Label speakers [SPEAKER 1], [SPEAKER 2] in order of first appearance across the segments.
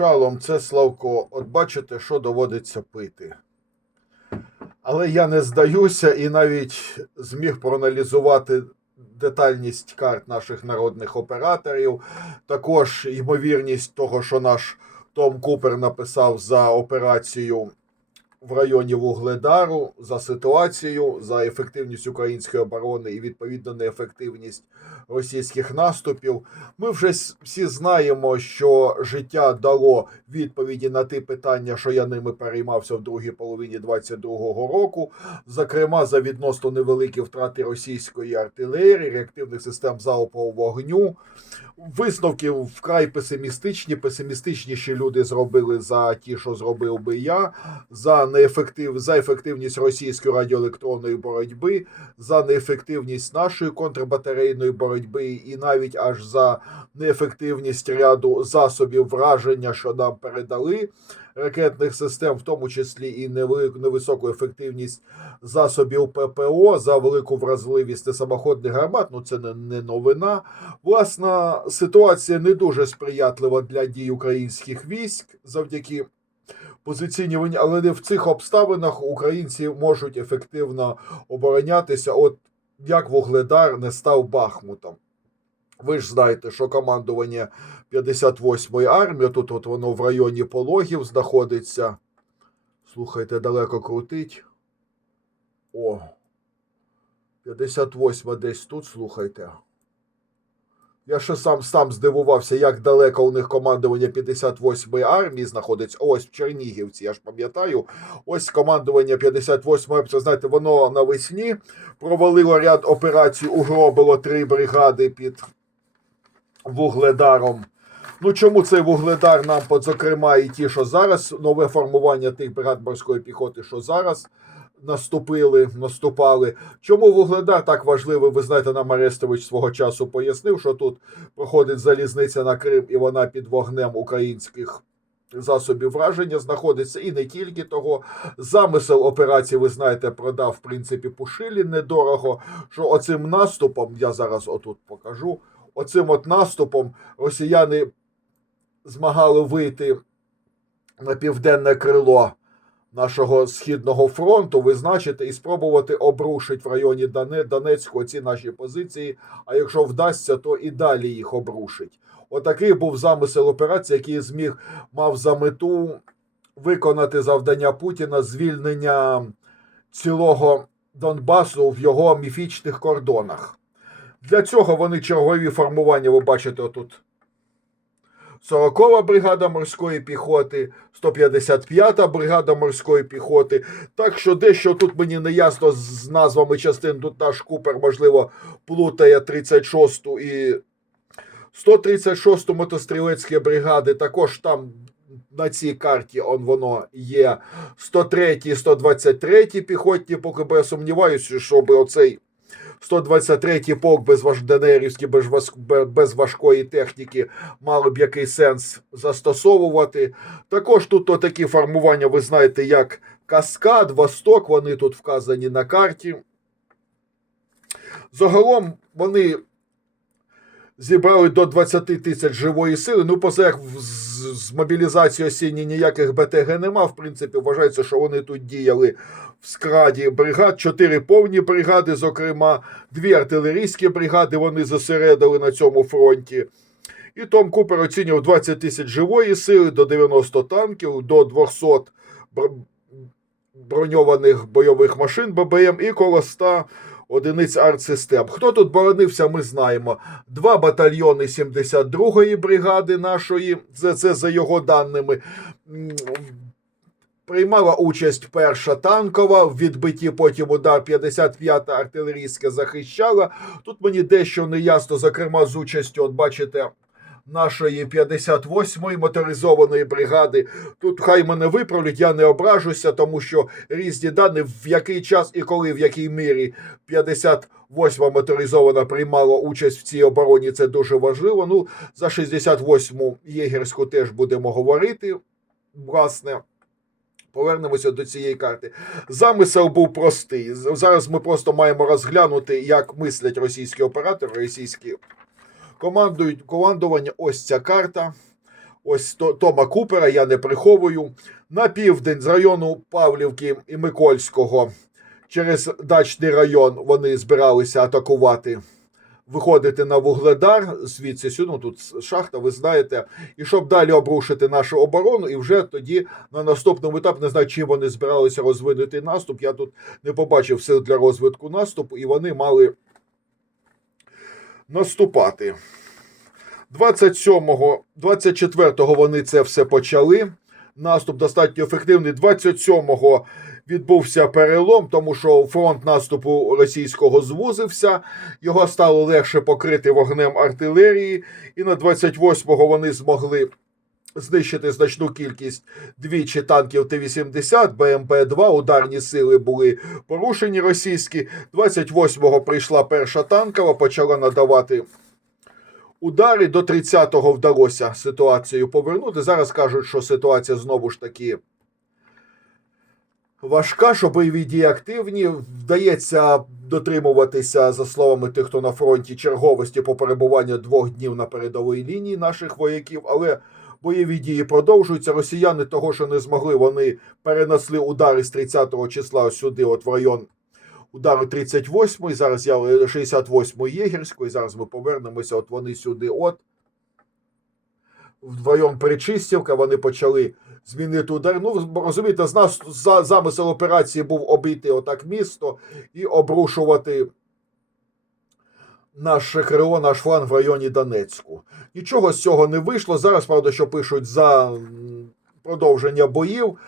[SPEAKER 1] Шалом, це Славко. От бачите, що доводиться пити. Але я не здаюся і навіть зміг проаналізувати детальність карт наших народних операторів. Також ймовірність того, що наш Том Купер написав за операцію в районі Вугледару, за ситуацію, за ефективність української оборони і відповідно неефективність російських наступів. Ми вже всі знаємо, що життя дало відповіді на ті питання, що я ними переймався в другій половині 22-го року. Зокрема, за відносно невеликі втрати російської артилерії, реактивних систем залпового вогню. Висновки вкрай песимістичні. Песимістичніші люди зробили за ті, що зробив би я, за неефектив, за ефективність російської радіоелектронної боротьби, за неефективність нашої контрбатарейної боротьби, і навіть аж за неефективність ряду засобів враження, що нам передали ракетних систем, в тому числі і невисоку ефективність засобів ППО за велику вразливість несамоходних гармат. Ну це не, новина. Власна ситуація не дуже сприятлива для дій українських військ завдяки позиційній війні, але не в цих обставинах українці можуть ефективно оборонятися. От як Вугледар не став Бахмутом. Ви ж знаєте, що командування 58-ї армії, тут от воно в районі пологів знаходиться. Слухайте, далеко крутить. О. 58 десь тут, слухайте. Я ще сам сам здивувався, як далеко у них командування 58-ї армії знаходиться. Ось в Чернігівці, я ж пам'ятаю. Ось командування 58-ї це, знаєте, воно навесні провалило ряд операцій, угробило три бригади під Вугледаром. Ну чому цей вугледар нам, зокрема, і ті, що зараз, нове формування тих бригад морської піхоти, що зараз наступили, наступали. Чому вугледар так важливий? Ви знаєте, нам Арестович свого часу пояснив, що тут проходить залізниця на Крим, і вона під вогнем українських. Засобів враження знаходиться і не тільки того. Замисел операції, ви знаєте, продав в принципі Пушилін недорого. Що оцим наступом, я зараз отут покажу, оцим от наступом росіяни змагали вийти на південне крило нашого східного фронту, визначити і спробувати обрушити в районі Донецьку ці наші позиції. А якщо вдасться, то і далі їх обрушить. Отакий був замисел операції, який зміг мав за мету виконати завдання Путіна звільнення цілого Донбасу в його міфічних кордонах. Для цього вони чергові формування, ви бачите, отут 40-ва бригада морської піхоти, 155-та бригада морської піхоти. Так що дещо тут мені не ясно з назвами частин. Тут наш Купер, можливо, плутає 36-ту і 136-ту мотострілецькі бригади. Також там на цій карті он воно є 103 і 123 піхотні полки, бо я сумніваюся, щоб оцей 123-й полк без важ... Без, важ... без важкої техніки мали б який сенс застосовувати. Також тут такі формування, ви знаєте, як Каскад, Восток, вони тут вказані на карті. Загалом вони зібрали до 20 тисяч живої сили. Ну, поза як з, мобілізації осінньої ніяких БТГ нема. В принципі, вважається, що вони тут діяли в складі бригад, чотири повні бригади, зокрема, дві артилерійські бригади вони зосередили на цьому фронті. І Том Купер оцінював 20 тисяч живої сили, до 90 танків, до 200 броньованих бойових машин ББМ і коло 100 одиниць артсистем. Хто тут боронився, ми знаємо. Два батальйони 72-ї бригади нашої, це, це за його даними. Приймала участь перша танкова, в відбитті потім удар 55-та артилерійська захищала. Тут мені дещо не ясно, зокрема, з участю, от бачите, нашої 58-ї моторизованої бригади. Тут хай мене виправлять, я не ображуся, тому що різні дані, в який час і коли, в якій мірі 58-ма моторизована приймала участь в цій обороні, це дуже важливо. Ну, за 68-му єгерську теж будемо говорити. Власне. Повернемося до цієї карти. Замисел був простий. Зараз ми просто маємо розглянути, як мислять російські оператори, російські командують командування. Ось ця карта. ось То- Тома Купера, я не приховую. На південь з району Павлівки і Микольського через дачний район вони збиралися атакувати, виходити на Вугледар, звідси сюди, ну тут шахта, ви знаєте, і щоб далі обрушити нашу оборону, і вже тоді на наступному етапі, не знаю, чим вони збиралися розвинути наступ. Я тут не побачив сил для розвитку наступу, і вони мали наступати. 27-го, 24-го вони це все почали. Наступ достатньо ефективний. 27-го відбувся перелом, тому що фронт наступу російського звузився, його стало легше покрити вогнем артилерії, і на 28-го вони змогли знищити значну кількість двічі танків Т-80, БМП-2, ударні сили були порушені російські. 28-го прийшла перша танкова, почала надавати удари. До 30-го вдалося ситуацію повернути. Зараз кажуть, що ситуація знову ж таки важка, що бойові дії активні. Вдається дотримуватися, за словами тих, хто на фронті, черговості по перебуванню двох днів на передовій лінії наших вояків, але бойові дії продовжуються. Росіяни того, що не змогли, вони перенесли удари з 30-го числа сюди, от в район удару 38-ї, зараз я 68-ї єгерської, зараз ми повернемося, от вони сюди, от. В район Причистівка вони почали змінити удар. Ну, розумієте, з нас за, замисел операції був обійти отак місто і обрушувати наше крило, наш фланг в районі Донецьку. Нічого з цього не вийшло. Зараз, правда, що пишуть за продовження боїв.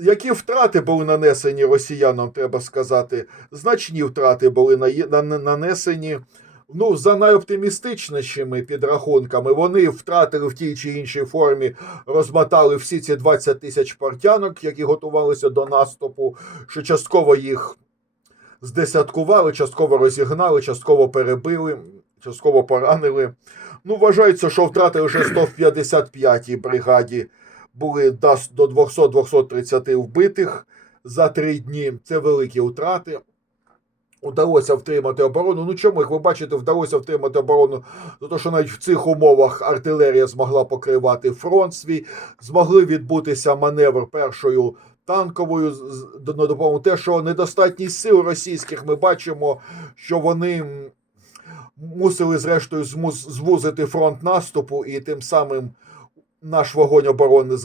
[SPEAKER 1] Які втрати були нанесені росіянам, треба сказати, значні втрати були нанесені. Ну, за найоптимістичнішими підрахунками, вони втратили в тій чи іншій формі, розмотали всі ці 20 тисяч портянок, які готувалися до наступу, що частково їх здесяткували, частково розігнали, частково перебили, частково поранили. Ну, вважається, що втрати лише 155-й бригаді були до 200-230 вбитих за три дні. Це великі втрати. Удалося втримати оборону. Ну чому, як ви бачите, вдалося втримати оборону, тому що навіть в цих умовах артилерія змогла покривати фронт свій, змогли відбутися маневр першою танковою на допомогу. Те, що недостатність сил російських, ми бачимо, що вони мусили зрештою звузити фронт наступу і тим самим наш вогонь оборони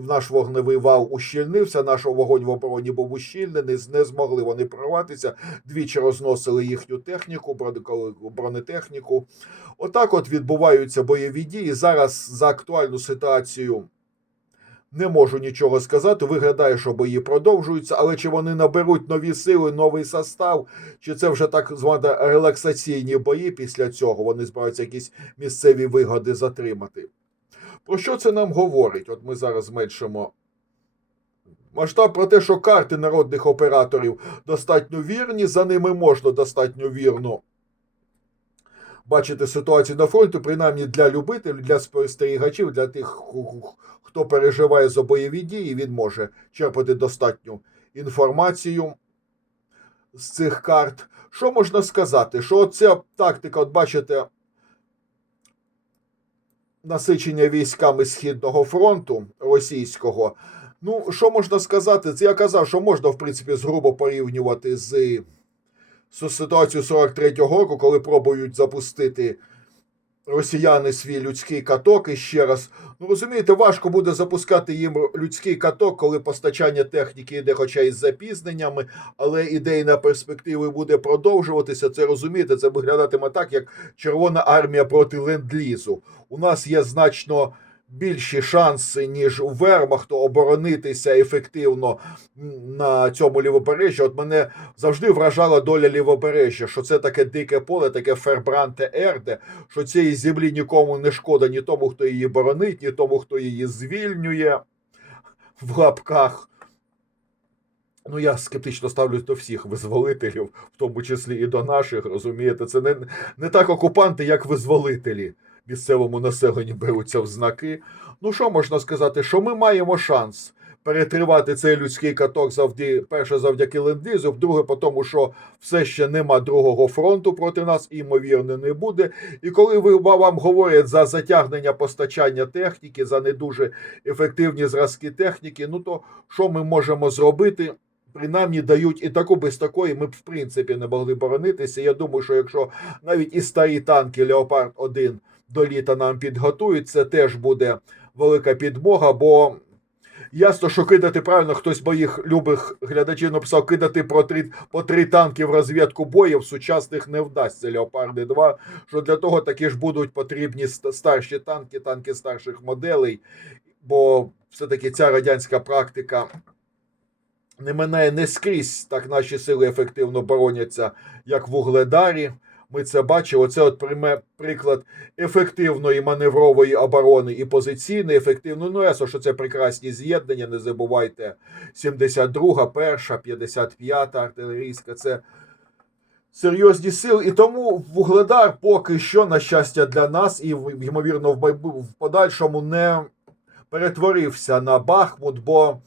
[SPEAKER 1] наш вогневий вал ущільнився. Наш вогонь в обороні був ущільнений. Не змогли вони прорватися. Двічі розносили їхню техніку, броне- бронетехніку. Отак, от відбуваються бойові дії. Зараз за актуальну ситуацію. Не можу нічого сказати. Виглядає, що бої продовжуються, але чи вони наберуть нові сили, новий состав, чи це вже так звані релаксаційні бої після цього? Вони збираються якісь місцеві вигоди затримати. Про що це нам говорить? От ми зараз зменшимо масштаб про те, що карти народних операторів достатньо вірні, за ними можна достатньо вірно бачити ситуацію на фронті, принаймні для любителів, для спостерігачів, для тих, хто переживає за бойові дії, він може черпати достатню інформацію з цих карт. Що можна сказати? Що ця тактика, от бачите, насичення військами Східного фронту російського. Ну, що можна сказати? Це я казав, що можна, в принципі, згрубо порівнювати з ситуацією 43-го року, коли пробують запустити росіяни свій людський каток і ще раз. Ну, розумієте, важко буде запускати їм людський каток, коли постачання техніки йде, хоча і з запізненнями, але ідейна перспектива буде продовжуватися. Це розумієте, це виглядатиме так, як Червона армія проти ленд-лізу. У нас є значно більші шанси, ніж у Вермахту оборонитися ефективно на цьому лівобережжі. От мене завжди вражала доля лівобережжя, що це таке дике поле, таке фербранте ерде, що цієї землі нікому не шкода ні тому, хто її боронить, ні тому, хто її звільнює в лапках. Ну, я скептично ставлюсь до всіх визволителів, в тому числі і до наших, розумієте, це не, не так окупанти, як визволителі місцевому населенню беруться в знаки. Ну, що можна сказати? Що ми маємо шанс перетривати цей людський каток завжди, перше завдяки ленд-лізу, друге, по тому, що все ще нема другого фронту проти нас, і, ймовірно, не буде. І коли ви вам говорять за затягнення постачання техніки, за не дуже ефективні зразки техніки, ну то що ми можемо зробити? Принаймні дають і таку без такої ми б в принципі не могли боронитися. Я думаю, що якщо навіть і старі танки Леопард 1 до літа нам підготують, це теж буде велика підмога, бо ясно, що кидати правильно, хтось з моїх любих глядачів написав, кидати про три, по три танки в розвідку боїв сучасних не вдасться Леопарди 2, що для того таки ж будуть потрібні старші танки, танки старших моделей, бо все-таки ця радянська практика не минає не скрізь, так наші сили ефективно бороняться, як в Угледарі. Ми це бачили. Це от приме- приклад ефективної маневрової оборони і позиційної ефективної. Ну, ясно, що це прекрасні з'єднання. Не забувайте, 72, перша, 55 артилерійська. Це серйозні сили. І тому Вугледар поки що, на щастя, для нас, і ймовірно, в подальшому не перетворився на Бахмут, бо.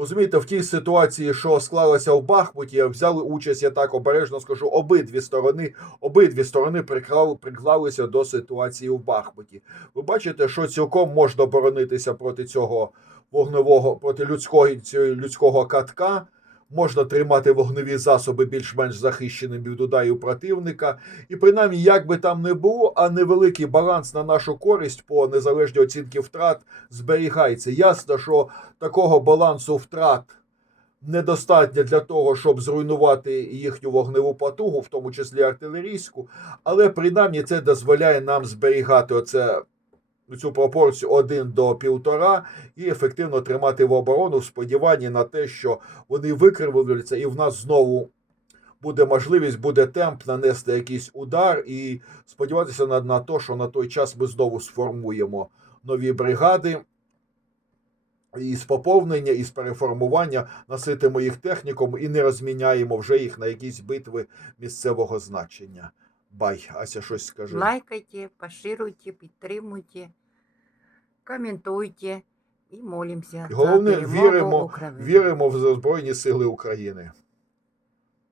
[SPEAKER 1] Розумієте, в тій ситуації, що склалася в Бахмуті, взяли участь, я так обережно скажу, обидві сторони, обидві сторони приклали, приклалися до ситуації в Бахмуті. Ви бачите, що цілком можна боронитися проти цього вогневого, проти людського, людського катка. Можна тримати вогневі засоби більш-менш захищеними від ударів противника. І принаймні, як би там не було, а невеликий баланс на нашу користь по незалежній оцінці втрат зберігається. Ясно, що такого балансу втрат недостатньо для того, щоб зруйнувати їхню вогневу потугу, в тому числі артилерійську, але принаймні це дозволяє нам зберігати оце. Цю пропорцію 1 до 1,5 і ефективно тримати в оборону в сподіванні на те, що вони викривляться, і в нас знову буде можливість, буде темп нанести якийсь удар, і сподіватися на, на те, що на той час ми знову сформуємо нові бригади із поповнення, із переформування, наситимо їх техніком і не розміняємо вже їх на якісь битви місцевого значення. Бай, Ася щось скаже.
[SPEAKER 2] Лайкайте, поширюйте, підтримуйте, коментуйте і молимося.
[SPEAKER 1] Головне,
[SPEAKER 2] за
[SPEAKER 1] віримо,
[SPEAKER 2] України.
[SPEAKER 1] віримо в Збройні Сили України.